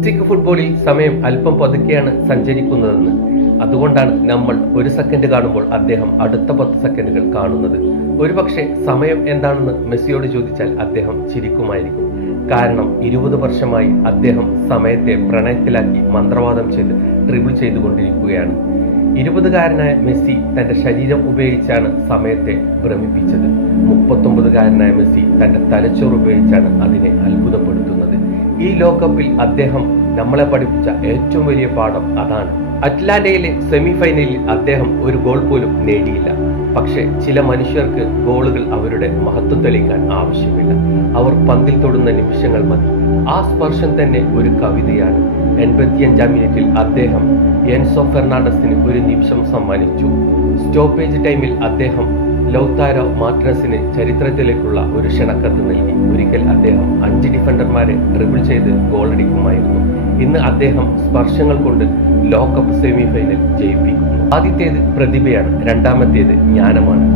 മെസ്സിക്ക് ഫുട്ബോളിൽ സമയം അല്പം പതുക്കെയാണ് സഞ്ചരിക്കുന്നതെന്ന്. അതുകൊണ്ടാണ് നമ്മൾ ഒരു സെക്കൻഡ് കാണുമ്പോൾ അദ്ദേഹം അടുത്ത 10 സെക്കൻഡുകൾ കാണുന്നത്. ഒരുപക്ഷെ സമയം എന്താണെന്ന് മെസ്സിയോട് ചോദിച്ചാൽ അദ്ദേഹം ചിരിക്കുമായിരിക്കും. കാരണം 20 വർഷമായി അദ്ദേഹം സമയത്തെ പ്രണയത്തിലാക്കി മന്ത്രവാദം ചെയ്ത് ഡ്രിബിൾ ചെയ്തുകൊണ്ടിരിക്കുകയാണ്. 20-കാരനായ മെസ്സി തന്റെ ശരീരം ഉപയോഗിച്ചാണ് സമയത്തെ ഭ്രമിപ്പിച്ചത്. 39-കാരനായ മെസ്സി തന്റെ തലച്ചോറ് ഉപയോഗിച്ചാണ് അതിനെ അത്ഭുതപ്പെടുത്തുന്നത്. ഈ ലോകകപ്പിൽ അദ്ദേഹം നമ്മളെ പഠിപ്പിച്ച ഏറ്റവും വലിയ പാഠം അതാണ്. അറ്റ്ലാന്റയിലെ സെമി ഫൈനലിൽ അദ്ദേഹം ഒരു ഗോൾ പോലും നേടിയില്ല. പക്ഷെ ചില മനുഷ്യർക്ക് ഗോളുകൾ അവരുടെ മഹത്വം തെളിയിക്കാൻ ആവശ്യമില്ല. അവർ പന്തിൽ തൊടുന്ന നിമിഷങ്ങൾ മതി. ആ സ്പർശം തന്നെ ഒരു കവിതയാണ്. 85-ാം മിനിറ്റിൽ അദ്ദേഹം എൻസോ ഫെർണാണ്ടസിന് ഒരു നിമിഷം സമ്മാനിച്ചു. സ്റ്റോപ്പേജ് ടൈമിൽ അദ്ദേഹം ലൗതാരോ മാർട്ടിനസിന് ചരിത്രത്തിലേക്കുള്ള ഒരു ക്ഷണക്കത്ത് നൽകി. ഒരിക്കൽ അദ്ദേഹം 5 ഡിഫൻഡർമാരെ ഡ്രിബിൾ ചെയ്ത് ഗോളടിക്കുമായിരുന്നു. ഇന്ന് അദ്ദേഹം സ്പർശങ്ങൾ കൊണ്ട് ലോകകപ്പ് സെമി ഫൈനൽ ജയിപ്പിക്കുന്നു. ആദ്യത്തേത് പ്രതിഭയാണ്, രണ്ടാമത്തേത് ജ്ഞാനമാണ്.